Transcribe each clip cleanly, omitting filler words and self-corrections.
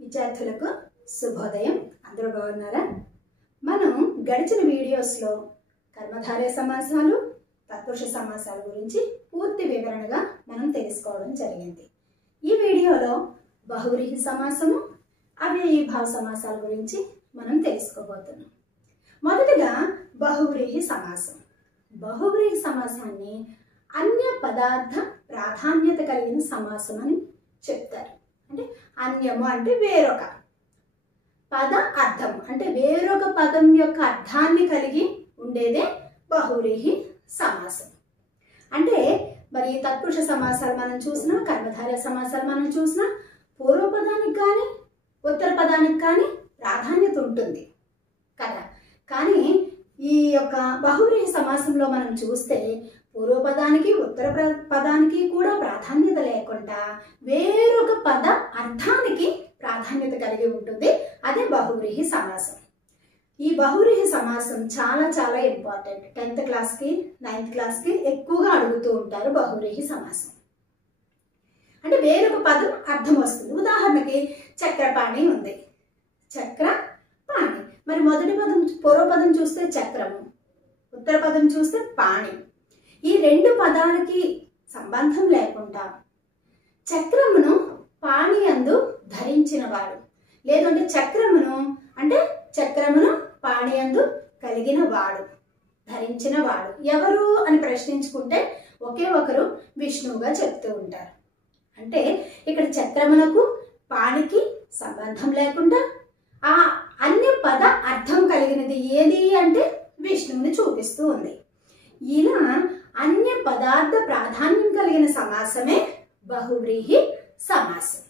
విద్యార్థులకు శుభోదయం. అందరూ బాగున్నారా? మనం గడిచిన వీడియోస్లో కర్మధారయ సమాసాలు, తత్పురుష సమాసాల గురించి పూర్తి వివరణగా మనం తెలుసుకోవడం జరిగింది. ఈ వీడియోలో బహువ్రీహి సమాసము, అవ్యయీభావ సమాసాల గురించి మనం తెలుసుకోబోతున్నాం. మొదటిగా బహువ్రీహి సమాసం. బహువ్రీహి సమాసాన్ని అన్య పదార్థ ప్రాధాన్యత కలిగిన సమాసం అని చెప్తారు. అంటే అన్యము అంటే వేరొక పద అర్థం, అంటే వేరొక పదం యొక్క అర్థాన్ని కలిగి ఉండేదే బహువ్రీహి సమాసం. అంటే మరి తత్పురుష సమాసాలు మనం చూసినా, కర్మధారయ సమాసాలు మనం చూసినా పూర్వపదానికి కానీ ఉత్తర పదానికి కానీ ప్రాధాన్యత ఉంటుంది కదా. కానీ ఈ యొక్క బహువ్రీహి సమాసంలో మనం చూస్తే పూర్వపదానికి ఉత్తర పదానికి కూడా ప్రాధాన్యత లేకుండా వేరొక పద అర్థానికి ప్రాధాన్యత కలిగి ఉంటుంది. అదే బహువ్రీహి సమాసం. ఈ బహువ్రీహి సమాసం చాలా చాలా ఇంపార్టెంట్. 10th క్లాస్కి 9th క్లాస్కి ఎక్కువగా అడుగుతూ ఉంటారు బహువ్రీహి సమాసం. అంటే వేరొక పదం అర్థం వస్తుంది. ఉదాహరణకి చక్రపాణి ఉంది, చక్రపాణి. మరి మొదటి పదం పూర్వపదం చూస్తే చక్రము, ఉత్తర పదం చూస్తే పాణి. ఈ రెండు పదాలకి సంబంధం లేకుండా చక్రమును పాణి యందు ధరించినవాడు, లేదంటే చక్రమును పాణి యందు కలిగిన వాడు, ధరించిన వాడు ఎవరు అని ప్రశ్నించుకుంటే ఒకే ఒకరు విష్ణువుగా చెప్తూ ఉంటారు. అంటే ఇక్కడ చక్రమునకు పాణికి సంబంధం లేకుండా ఆ అన్య పద అర్థం కలిగినది ఏది అంటే విష్ణువుని చూపిస్తూ ఉంది. ఇలా అన్య పదార్థ ప్రాధాన్యం కలిగిన సమాసమే బహువ్రీహి సమాసం.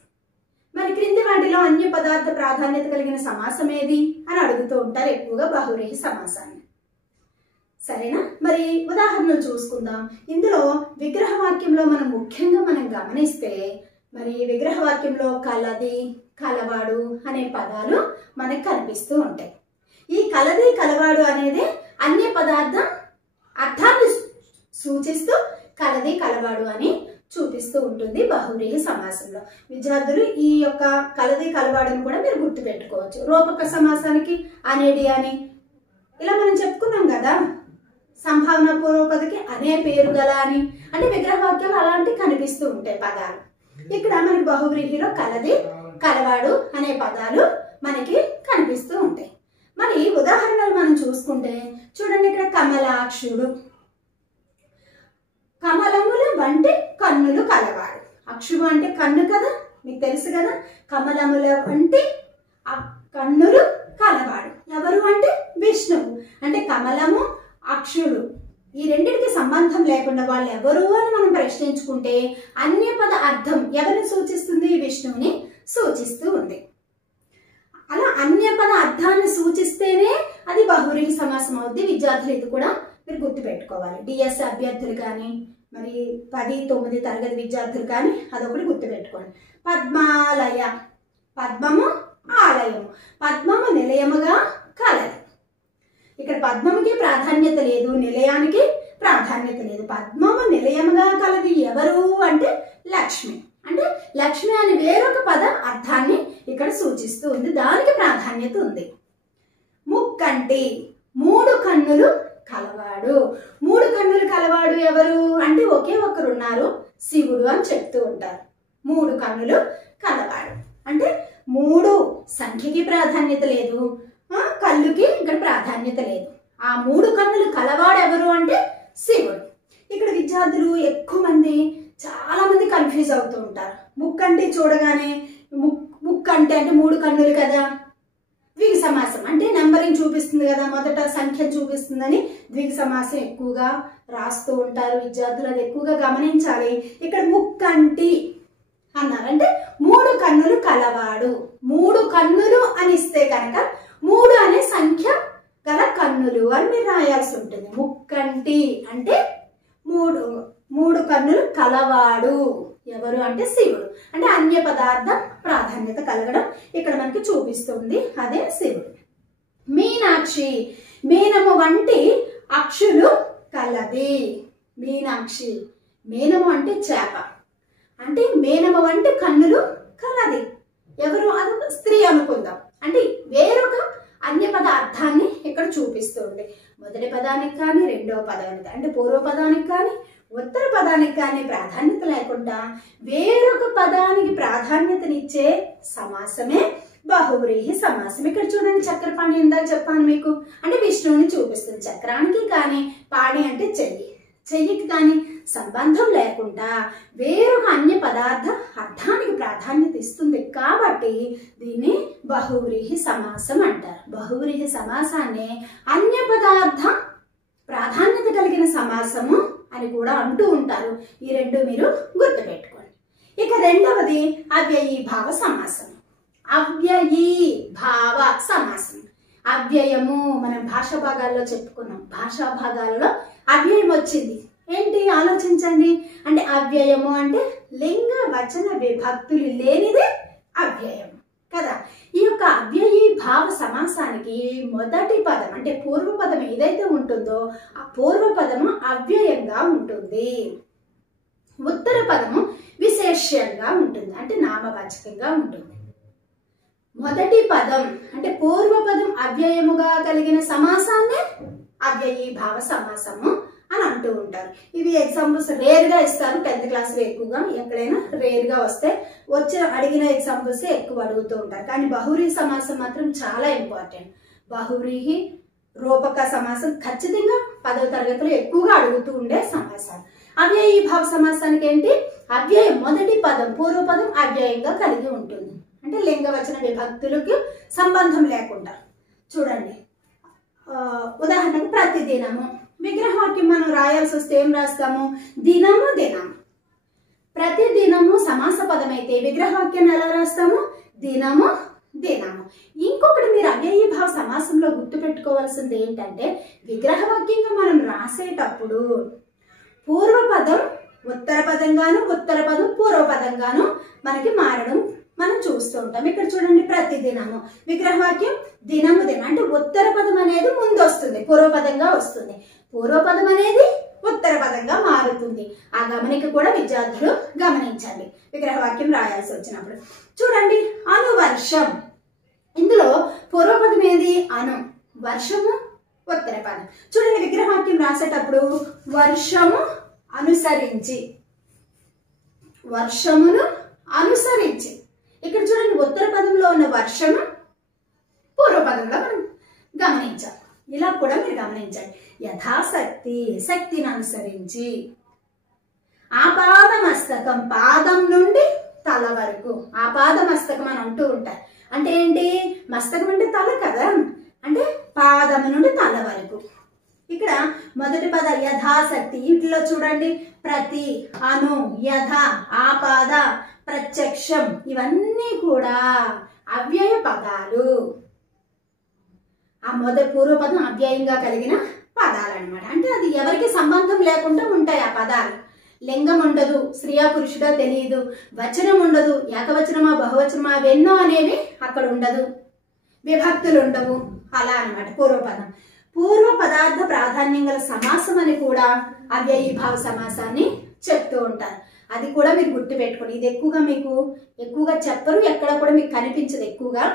మరి క్రింది వాటిలో అన్య పదార్థ ప్రాధాన్యత కలిగిన సమాసం ఏది అని అడుగుతూ ఉంటారు ఎక్కువగా బహువ్రీహి సమాసాన్ని. సరేనా? మరి ఉదాహరణలు చూసుకుందాం. ఇందులో విగ్రహవాక్యంలో మనం గమనిస్తే మరి విగ్రహవాక్యంలో కలది, కలవాడు అనే పదాలు మనకు కనిపిస్తూ ఉంటాయి. ఈ కలది, కలవాడు అనేది అన్య పదార్థం అర్థాన్ని సూచిస్తూ కలది, కలవాడు అని చూపిస్తూ ఉంటుంది బహువ్రీహి సమాసంలో. విద్యార్థులు ఈ యొక్క కలది, కలవాడుని కూడా మీరు గుర్తుపెట్టుకోవచ్చు. రూపక సమాసానికి అనేది అని ఇలా మనం చెప్పుకున్నాం కదా. సంభావన పూర్వపదకి అనే పేరు గల అని, అంటే విగ్రహవాక్యాలు అలాంటివి కనిపిస్తూ ఉంటాయి పదాలు. ఇక్కడ మనకి బహువ్రీహిలో కలది, కలవాడు అనే పదాలు మనకి కనిపిస్తూ ఉంటాయి. మరి ఉదాహరణలు మనం చూసుకుంటే చూడండి, ఇక్కడ కమలాక్షుడు, కమలముల వంటి కన్నులు కలవాడు. అక్షుడు అంటే కన్ను కదా, మీకు తెలుసు కదా. కమలముల వంటి కన్నులు కలవాడు ఎవరు అంటే విష్ణువు. అంటే కమలము, అక్షుడు ఈ రెండింటికి సంబంధం లేకుండా వాళ్ళు ఎవరు అని మనం ప్రశ్నించుకుంటే అన్యపద అర్థం ఎవరిని సూచిస్తుంది? విష్ణువుని సూచిస్తూ ఉంది. అలా అన్యపద అర్థాన్ని సూచిస్తేనే అది బహువ్రీహి సమాసం అవుద్ది. విద్యార్థులు ఇది కూడా మీరు గుర్తుపెట్టుకోవాలి. డిఎస్ అభ్యర్థులు కానీ మరి 10, 9 తరగతి విద్యార్థులు కానీ అదొకటి గుర్తుపెట్టుకోండి. పద్మాలయ, పద్మము ఆలయము, పద్మము నిలయముగా కలది. ఇక్కడ పద్మముకి ప్రాధాన్యత లేదు, నిలయానికి ప్రాధాన్యత లేదు. పద్మము నిలయముగా కలది ఎవరు అంటే లక్ష్మి. అంటే లక్ష్మి అని వేరొక పద అర్థాన్ని ఇక్కడ సూచిస్తూ ఉంది, దానికి ప్రాధాన్యత ఉంది. ముక్కంటి, 3 కన్నులు కలవాడు. 3 కన్నులు కలవాడు ఎవరు అంటే ఒకే ఒకరు ఉన్నారు, శివుడు అని చెప్తూ ఉంటారు. 3 కన్నులు కలవాడు అంటే 3 సంఖ్యకి ప్రాధాన్యత లేదు, కళ్ళుకి ఇక్కడ ప్రాధాన్యత లేదు. ఆ 3 కన్నులు కలవాడు ఎవరు అంటే శివుడు. ఇక్కడ విద్యార్థులు ఎక్కువ మంది చాలా మంది కన్ఫ్యూజ్ అవుతూ ఉంటారు. ముక్కంటి చూడగానే ముక్కంటి అంటే 3 కన్నులు కదా, ద్విగు సమాసం అంటే నెంబరింగ్ చూపిస్తుంది కదా, మొదట సంఖ్య చూపిస్తుందని ద్విగు సమాసం ఎక్కువగా రాస్తూ ఉంటారు విద్యార్థులు. అది ఎక్కువగా గమనించాలి. ఇక్కడ ముక్కంటి అన్నారంటే 3 కన్నులు కలవాడు. 3 కన్నులు అని ఇస్తే కనుక 3 అనే సంఖ్య గల కన్నులు అని మీరు రాయాల్సి ఉంటుంది. ముక్కంటి అంటే 3 కన్నులు కలవాడు ఎవరు అంటే శివుడు. అంటే అన్య పదార్థ ప్రాధాన్యత కలగడం ఇక్కడ మనకి చూపిస్తుంది, అదే శివుడు. మీనాక్షి, మీనము వంటి అక్షులు కలది. మీనాక్షి, మీనము అంటే చేప, అంటే మీనము వంటి కన్నులు కలది ఎవరు? అది రెండవ పదానికి అంటే పూర్వపదానికి కానీ ఉత్తర పదానికి కానీ ప్రాధాన్యత లేకుండా వేరొక పదానికి ప్రాధాన్యతనిచ్చే సమాసమే బహువ్రీహి సమాసం. ఇక్కడ చూడండి, చక్రపాణి ఇందాక చెప్పాను మీకు, అంటే విష్ణువుని చూపిస్తుంది. చక్రానికి కానీ పాణి అంటే చెయ్యి, చెయ్యికి కానీ సంబంధం లేకుండా వేరొక అన్య పదార్థ అర్థానికి ప్రాధాన్యత ఇస్తుంది కాబట్టి దీన్ని బహువ్రీహి సమాసం అంటారు. బహువ్రీహి సమాసాన్ని అన్య పదార్థ ప్రాధాన్యత కలిగిన సమాసము అని కూడా అంటూ ఉంటారు. ఈ రెండు మీరు గుర్తుపెట్టుకోండి. ఇక రెండవది అవ్యయీభావ సమాసం. అవ్యయీభావ సమాసం, అవ్యయము మనం భాషా భాగాల్లో చెప్పుకున్నాం. భాషా భాగాలలో అవ్యయం వచ్చింది. ఏంటి ఆలోచించండి, అంటే అవ్యయము అంటే లింగ వచన విభక్తులు లేనిదే అవ్యయం కదా. ఈ యొక్క అవ్యయీభావ సమాసానికి మొదటి పదం అంటే పూర్వపదం ఏదైతే ఉంటుందో ఆ పూర్వపదము అవ్యయంగా ఉంటుంది, ఉత్తర పదము విశేష్యంగా ఉంటుంది, అంటే నామవాచకంగా ఉంటుంది. మొదటి పదం అంటే పూర్వపదం అవ్యయముగా కలిగిన సమాసాన్నే అవ్యయీభావ సమాసము అని అంటూ ఉంటారు. ఇవి ఎగ్జాంపుల్స్ రేర్ గా ఇస్తారు 10th క్లాస్లో ఎక్కువగా, ఎక్కడైనా రేర్ గా వస్తే అడిగిన ఎగ్జాంపుల్స్ ఎక్కువ అడుగుతూ ఉంటారు. కానీ బహువ్రీహి సమాసం మాత్రం చాలా ఇంపార్టెంట్. బహువ్రీహి రూపక సమాసం ఖచ్చితంగా 10వ తరగతిలో ఎక్కువగా అడుగుతూ ఉండే సమాసాలు. అవ్యయీభావ సమాసానికి ఏంటి, అవ్యయం మొదటి పదం పూర్వపదం అవ్యయంగా కలిగి ఉంటుంది, అంటే లింగవచన విభక్తులకు సంబంధం లేకుండా. చూడండి, ఉదాహరణకు ప్రతిదినము విగ్రహవాక్యం మనం రాయాల్సి వస్తే ఏం రాస్తాము, దినము దినము. ప్రతిదినము సమాస పదం అయితే విగ్రహవాక్యం ఎలా రాస్తాము, దినము దినము. ఇంకొకటి మీరు అవ్యయీభావ సమాసంలో గుర్తుపెట్టుకోవాల్సింది ఏంటంటే విగ్రహవాక్యంగా మనం రాసేటప్పుడు పూర్వపదం ఉత్తర పదంగాను ఉత్తర పదం పూర్వపదంగాను మనకి మారడం మనం చూస్తూ ఉంటాం. ఇక్కడ చూడండి, ప్రతిదినము విగ్రహవాక్యం దినము దినం అంటే ఉత్తర పదం అనేది ముందు వస్తుంది, పూర్వపదంగా వస్తుంది, పూర్వపదం అనేది ఉత్తర పదంగా మారుతుంది. ఆ గమనిక కూడా విద్యార్థులు గమనించండి విగ్రహవాక్యం రాయాల్సి వచ్చినప్పుడు. చూడండి, అనువర్షం, ఇందులో పూర్వపదం ఏది అను, వర్షము ఉత్తర పదం. చూడండి, విగ్రహవాక్యం రాసేటప్పుడు వర్షము అనుసరించి, వర్షమును అనుసరించి. ఇక్కడ చూడండి, ఉత్తర పదంలో ఉన్న వర్షము పూర్వపదంలో మనం గమనించాలి. ఇలా కూడా మీరు గమనించండి. యథాశక్తి, శక్తిని అనుసరించి. ఆపాదమస్తకం, పాదం నుండి తల వరకు. ఆపాదమస్తకం అని అంటూ ఉంటారు. అంటే ఏంటి, మస్తకం అంటే తల కదా, అంటే పాదం నుండి తల వరకు. ఇక్కడ మొదటి పద యథాశక్తి. వీటిలో చూడండి, ప్రతి, అను, యథ, ఆపాద, ప్రత్యక్షం ఇవన్నీ కూడా అవ్యయ పదాలు. ఆ పూర్వపదం అవ్యయంగా కలిగిన పదాలు అనమాట. అంటే అది ఎవరికి సంబంధం లేకుండా ఉంటాయి ఆ పదాలు. లింగం ఉండదు, స్త్రీయా పురుషుడా తెలియదు, వచనం ఉండదు, ఏకవచనమా బహువచనమా అవెన్నో అనేవి అక్కడ ఉండదు, విభక్తులు ఉండవు, అలా అనమాట పూర్వపదం. పూర్వ పదార్థ ప్రాధాన్యం గల సమాసం అని కూడా అవ్యయీభావ సమాసాన్ని చెప్తూ ఉంటారు. అది కూడా మీరు గుర్తు పెట్టుకోండి. ఇది ఎక్కువగా చెప్పరు, ఎక్కడ కూడా మీకు కనిపించదు. ఎక్కువగా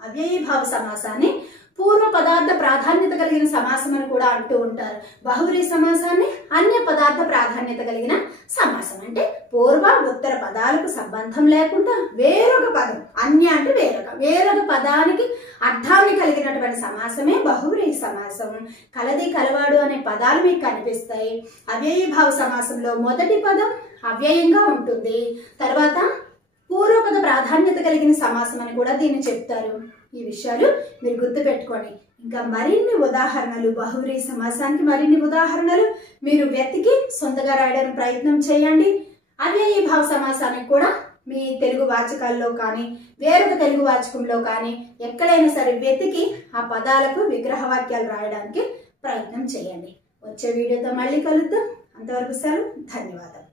అవ్యయీభావ సమాసాన్ని పూర్వ పదార్థ ప్రాధాన్యత కలిగిన సమాసం అని కూడా అంటూ ఉంటారు. బహువ్రీహి సమాసాన్ని అన్య పదార్థ ప్రాధాన్యత కలిగిన సమాసం, అంటే పూర్వ ఉత్తర పదాలకు సంబంధం లేకుండా వేరొక పదం, అన్య అంటే వేరొక పదానికి అర్థాన్ని కలిగినటువంటి సమాసమే బహువ్రీహి సమాసం. కలది, కలవాడు అనే పదాలు మీకు కనిపిస్తాయి. అవ్యయీభావ సమాసంలో మొదటి పదం అవ్యయంగా ఉంటుంది, తర్వాత పూర్వపద ప్రాధాన్యత కలిగిన సమాసం అని కూడా దీన్ని చెప్తారు. ఈ విషయాలు మీరు గుర్తు పెట్టుకోండి. ఇంకా మరిన్ని ఉదాహరణలు, బహువ్రీహి సమాసానికి మరిన్ని ఉదాహరణలు మీరు వెతికి సొంతగా రాయడానికి ప్రయత్నం చేయండి. అవ్యయీభావ సమాసానికి కూడా మీ తెలుగు వాచకాల్లో కానీ వేరొక తెలుగు వాచకంలో కానీ ఎక్కడైనా సరే వెతికి ఆ పదాలకు విగ్రహవాక్యాలు రాయడానికి ప్రయత్నం చేయండి. వచ్చే వీడియోతో మళ్ళీ కలుద్దాం. అంతవరకు సెలవు. ధన్యవాదాలు.